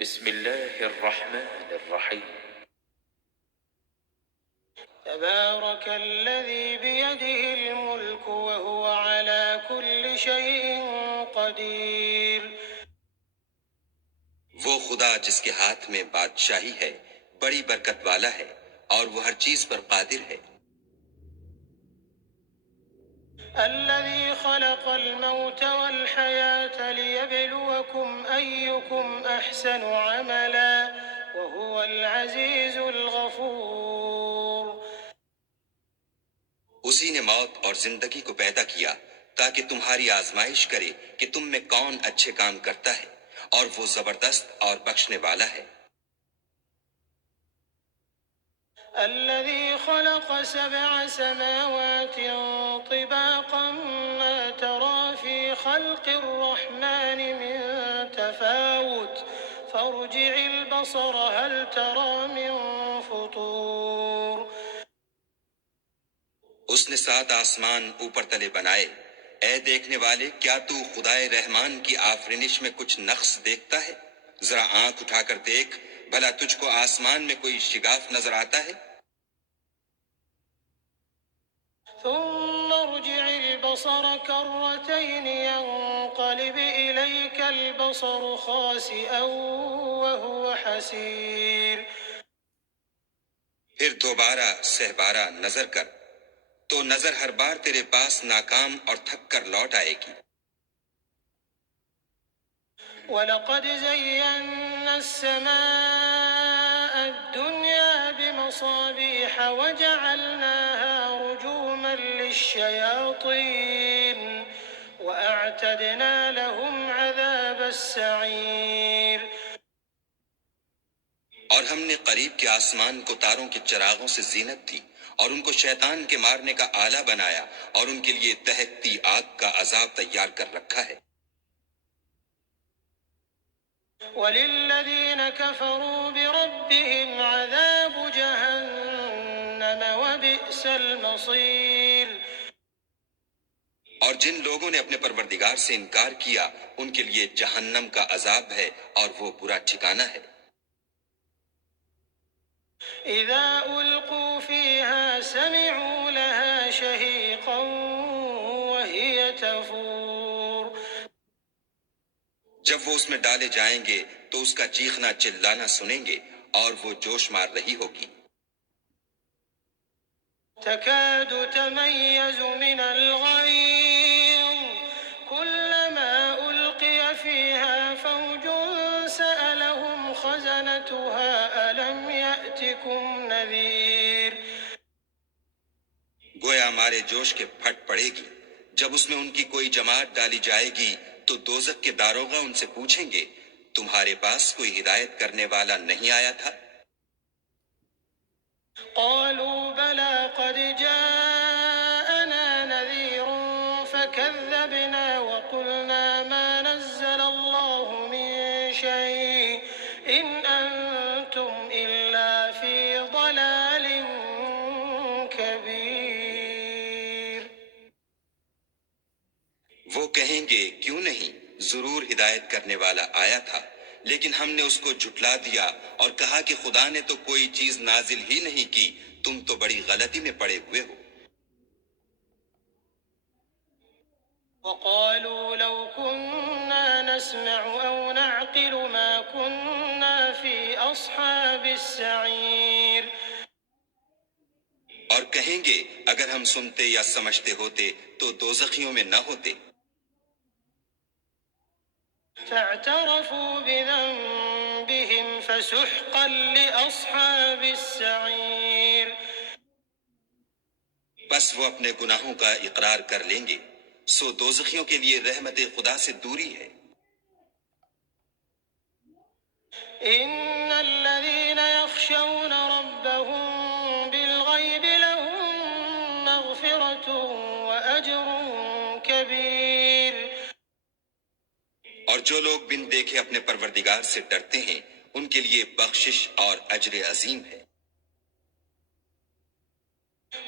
بسم الله الرحمن الرحيم. تبارك الذي بيده الملك وهو على كل شيء قدير. وہ خدا جس کے ہاتھ میں بادشاہی ہے بڑی برکت والا ہے اور وہ ہر چیز پر قادر ہے۔ الذي خلق الموت والحياة ليبلوكم أيكم أحسن عملا وهو العزيز الغفور. اسی نے موت اور زندگی کو پیدا کیا تاکہ تمہاری آزمائش کرے کہ تم میں کون اچھے کام کرتا ہے، اور وہ زبردست اور بخشنے والا ہے۔ الذي خلق 7 سماوات طباقا ما ترى في خلق الرحمن من تفاوت فارجع البصر هل ترى من فطور. اس نے 7 آسمان اوپر تلے بنائے۔ اے دیکھنے والے، کیا تو خدائے رحمان کی آفرینش میں کچھ نقص دیکھتا ہے؟ ذرا آنکھ اٹھا کر دیکھ، بھلا تجھ کو آسمان میں کوئی شگاف نظر آتا ہے؟ ثم ارجع البصر كرتين ينقلب إليك البصر خاسئا وهو حسير. پھر دوبارہ سہبارہ نظر کر تو نظر ہر بار تیرے پاس ناکام اور تھک کر لوٹ آئے گی۔ وَلَقَدْ زَيَّنَّا السَّمَاءَ الدُّنْيَا بِمَصَابِيحَ وَجَعَلْنَاهَا رُجُومًا لِلشَّيَاطِينِ وَأَعْتَدْنَا لَهُمْ عَذَابَ السَّعِيرِ. اور ہم نے قریب کے آسمان کو تاروں کے چراغوں سے زینت دی اور ان کو شیطان کے مارنے کا آلہ بنایا، اور ان کے لیے دہکتی آگ کا عذاب تیار کر رکھا ہے۔ وَلِلَّذِينَ كَفَرُوا بِرَبِّهِمْ عَذَابُ جَهَنَّمَ وَبِئْسَ الْمَصِيرُ. اور جن لوگوں نے اپنے پروردگار سے انکار کیا ان کے لیے جہنم کا عذاب ہے اور وہ برا ٹھکانہ ہے۔ إِذَا أُلْقُوا فِيهَا سَمِعُوا لَهَا شَهِيقًا وَهِيَ تَفُورُ. جب وہ اس میں ڈالے جائیں گے تو اس کا چیخنا چلانا سنیں گے اور وہ جوش مار رہی ہوگی۔ تَكَادُ تَمَيَّزُ مِنَ الْغَيْظِ كُلَّمَا أُلْقِيَ فِيهَا فَوْجٌ سَأَلَهُمْ خَزَنَتُهَا أَلَمْ يَأْتِكُمْ نَذِيرٌ. گویا مارے جوش کے پھٹ پڑے گی۔ جب اس میں ان کی کوئی جماعت ڈالی جائے گی تو دوزخ کے داروغہ ان سے پوچھیں گے، تمہارے پاس کوئی ہدایت کرنے والا نہیں آیا تھا؟ قالوا بلى قد جاءنا نذير فكذبنا وقلنا ما نزل الله من شيء إن أنتم إلا في ضلال كبير. وہ کہیں گے کیوں نہیں، ضرور ہدایت کرنے والا آیا تھا، لیکن ہم نے اس کو جھٹلا دیا اور کہا کہ خدا نے تو کوئی چیز نازل ہی نہیں کی، تم تو بڑی غلطی میں پڑے ہوئے ہو۔ وقالوا لو كنا نسمع أو نعقل ما كنا في أصحاب السعير. اور کہیں گے اگر ہم سنتے یا سمجھتے ہوتے تو دوزخیوں میں نہ ہوتے۔ فاعترفوا بذنبهم فسحقا لأصحاب السعير. بس وہ اپنے گناہوں کا اقرار کر لیں گے، سو دوزخیوں کے لیے رحمت خدا سے دوری ہے۔ إن الذين يخشون ربهم بالغيب لهم مغفرة وأجر كبير. اور جو لوگ بن دیکھے اپنے پروردگار سے ڈرتے ہیں ان کے لیے بخشش اور اجر عظیم ہے۔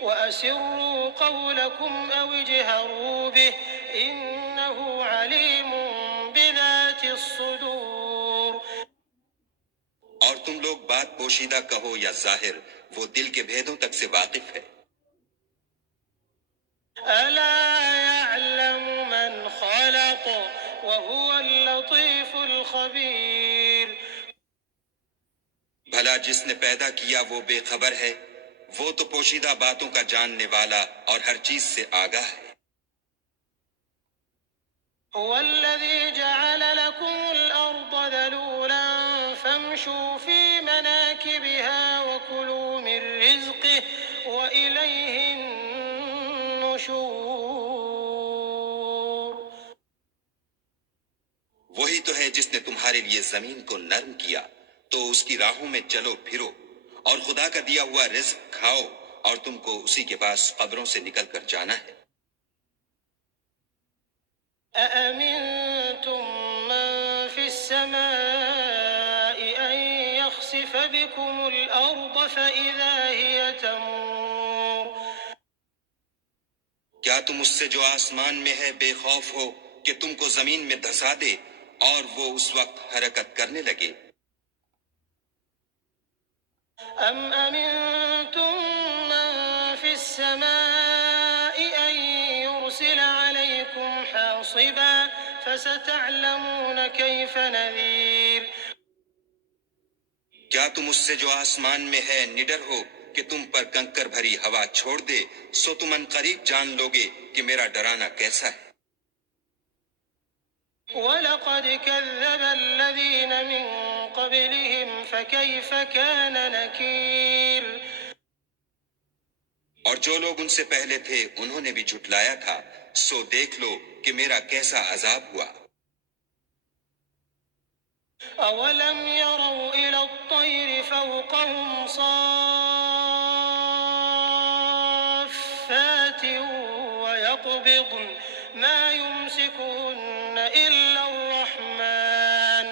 وأسروا قولكم أو اجهروا به إنه عليم بذات الصدور. بات پوشیدہ کہو یا ظاہر، وہ دل کے بھیدوں تک سے واقف ہے۔ ألا يعلم من خلق وهو اللطيف الخبير بھلا جس نے پیدا کیا وہ بے خبر ہے، وہ تو پوشیدہ باتوں کا جاننے والا اور ہر چیز سے آگاہ ہے۔ هو الذي جعل لكم الأرض ذلولا فامشوا في مناكبها وكلوا من رزقه وإليه النشور وہی تو ہے جس نے تمہارے لیے زمین کو نرم کیا تو اس کی راہوں میں چلو پھرو، اور خدا کا دیا ہوا رزق کھاؤ، اور تم کو اسی کے پاس قبروں سے نکل کر جانا ہے۔ أأمنتم من في السماء أن يخسف بكم الأرض فإذا هي تمور کیا تم اس سے جو آسمان میں ہے بے خوف ہو کہ تم کو زمین میں دھسا دے اور وہ اس وقت حرکت کرنے لگے؟ أم أمنتم من في السماء أن يرسل عليكم حاصبا فستعلمون كيف نذير کیا تم اس سے جو آسمان میں ہے نڈر ہو کہ تم پر کنکر بھری ہوا چھوڑ دے، سو تم ان قریب جان لوگے کہ میرا ڈرانا کیسا ہے۔ وَلَقَدْ كَذَّبَ الَّذِينَ مِن قَبْلِهِمْ فَكَيْفَ كَانَ نَكِيرِ اور جو لوگ ان سے پہلے تھے انہوں نے بھی جھٹلایا تھا، سو دیکھ لو کہ میرا کیسا عذاب ہوا۔ أَوَلَمْ يَرَوْا إِلَى الطَّيْرِ فَوْقَهُمْ صَافَّاتٍ وَيَقْبِضْنَ مَا يُمْسِكُهُنَّ إِلَّا الرَّحْمَنُ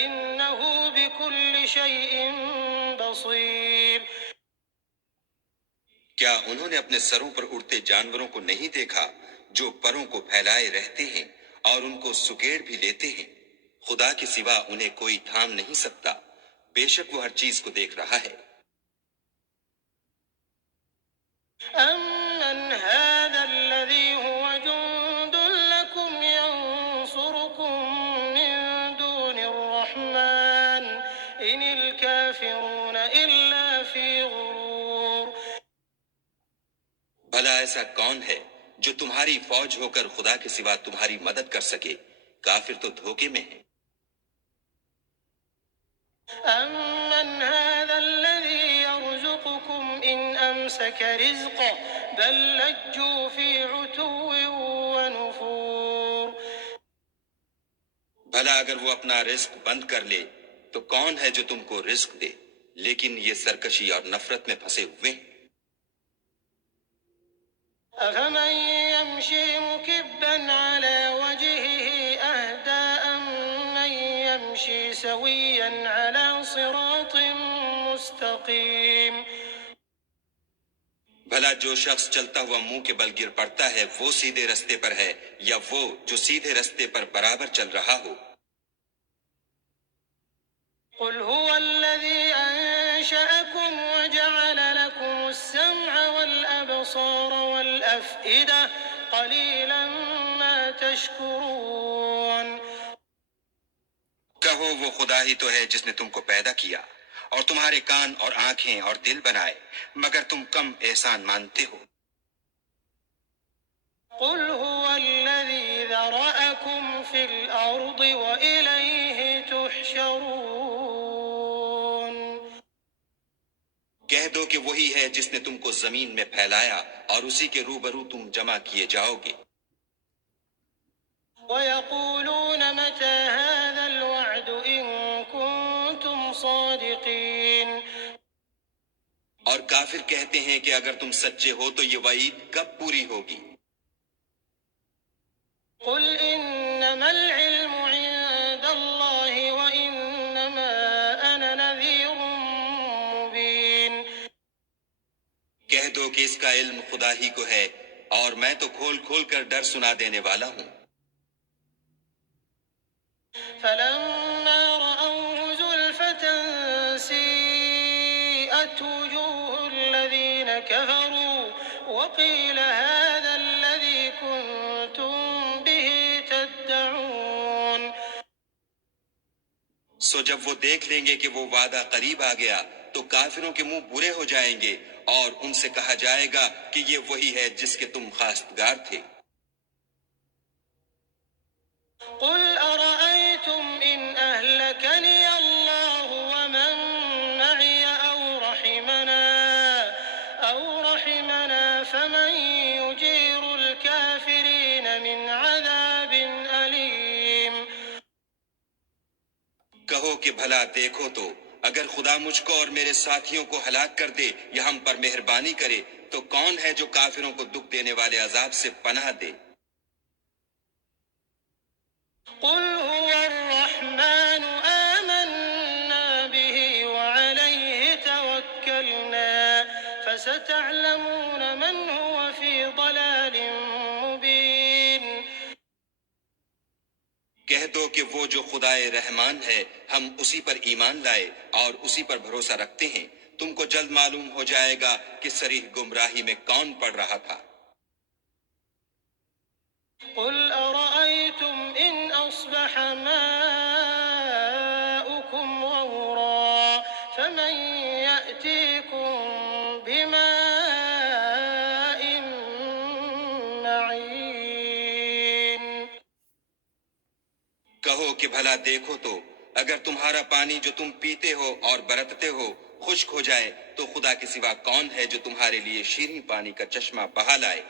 إِنَّهُ بِكُلِّ شَيْءٍ بَصِيرٌ کیا انہوں نے اپنے سروں پر اڑتے جانوروں کو نہیں دیکھا جو پروں کو پھیلائے رہتے ہیں اور ان کو سکیڑ بھی لیتے ہیں؟ خدا کے سوا انہیں کوئی تھام نہیں سکتا، بے شک وہ ہر چیز کو دیکھ رہا ہے۔ أَمَّنْ هَذَا الَّذِي هُوَ جُندٌ لَّكُمْ يَنصُرُكُم مِّن دُونِ الرَّحْمَٰنِ إِنِ الْكَافِرُونَ إِلَّا فِي غُرُورٍ بھلا ایسا کون ہے جو تمہاری فوج ہو کر خدا کے سوا تمہاری مدد کر سکے؟ کافر تو دھوکے میں ہیں۔ أَمَّنْ هَذَا الَّذِي يَرْزُقُكُمْ إِنْ أَمْسَكَ رِزْقَهُ بَل لَّجُّوا فِي عُتُوٍّ وَنُفُورٍ بھلا اگر وہ اپنا رزق بند کر لے تو کون ہے جو تم کو رزق دے؟ لیکن یہ سرکشی اور نفرت میں پھنسے ہوئے ہیں۔ أَفَمَن يَمْشِي مُكِبًّا عَلَىٰ وَجْهِهِ أَهْدَىٰ أَمَّن يَمْشِي سَوِيًّا عَلَىٰ صِرَاطٍ مُّسْتَقِيمٍ بھلا جو شخص چلتا ہوا منہ کے بل گر پڑتا ہے وہ سیدھے رستے پر ہے یا وہ جو سیدھے رستے پر برابر چل رہا ہو؟ قُلْ هُوَ الَّذِي أَنشَأَكُمْ وَجَعَلَ لَكُمُ السَّمْعَ وَالْأَبْصَارَ وَالْأَفْئِدَةَ قَلِيلًا مَّا تَشْكُرُونَ کہو وہ خدا ہی تو ہے جس نے تم کو پیدا کیا اور تمہارے کان اور آنکھیں اور دل بنائے، مگر تم کم احسان مانتے ہو۔ قُلْ هُوَ الَّذِي ذَرَأَكُمْ فِي الْأَرْضِ وَإِلَيْهِ تُحْشَرُونَ کہہ دو کہ وہی ہے جس نے تم کو زمین میں پھیلایا اور اسی کے روبرو تم جمع کیے جاؤ گے۔ وَيَقُولُونَ مَتَىٰ هَٰذَا الْوَعْدُ إِن كُنتُمْ صَادِقِينَ اور کافر کہتے ہیں کہ اگر تم سچے ہو تو یہ وعید کب پوری ہوگی؟ قُلْ إِنَّمَا الْعِلْمُ عِندَ اللَّهِ وَإِنَّمَا أَنَا نَذِيرٌ مُّبِينٌ کہہ دو کہ اس کا علم خدا ہی کو ہے اور میں تو کھول کھول کر ڈر سنا دینے والا ہوں۔ فَلَمَّا رَأَوْهُ زُلْفَةً سِيئَتْ الذين كفروا وقيل هذا الذي كنتم به تدعون. سو جب وہ دیکھ لیں گے کہ وہ وعدہ قریب آ گیا تو کافروں کے منہ برے ہو جائیں گے اور ان سے کہا جائے گا کہ یہ وہی ہے جس کے تم خواستگار تھے۔ قل أرأيتم إن أهلكني الله ومن معي أو رحمنا فمن يجير الكافرين من عذاب أليم. کہو کہ بھلا دیکھو تو اگر خدا مجھ کو اور میرے ساتھیوں کو ہلاک کر دے یا ہم پر مہربانی کرے تو کون ہے جو کافروں کو دکھ دینے والے عذاب سے پناہ دے؟ قل هو الرحمن آمنا به وعليه توكلنا فستعلمون من هو في ضلال مبين. کہہ دو کہ وہ جو خدائے رحمان ہے ہم اسی پر ایمان لائے اور اسی پر بھروسہ رکھتے ہیں، تم کو جلد معلوم ہو جائے گا کہ صریح گمراہی میں کون پڑ رہا تھا۔ قل أرأيتم إن أصبح ماؤكم غورا فمن يأتيكم بماء معين. کہو کہ بھلا دیکھو تو اگر تمہارا پانی جو تم پیتے ہو اور برتتے ہو خشک ہو جائے تو خدا کے سوا کون ہے جو تمہارے لیے شیریں پانی کا چشمہ بہا لائے؟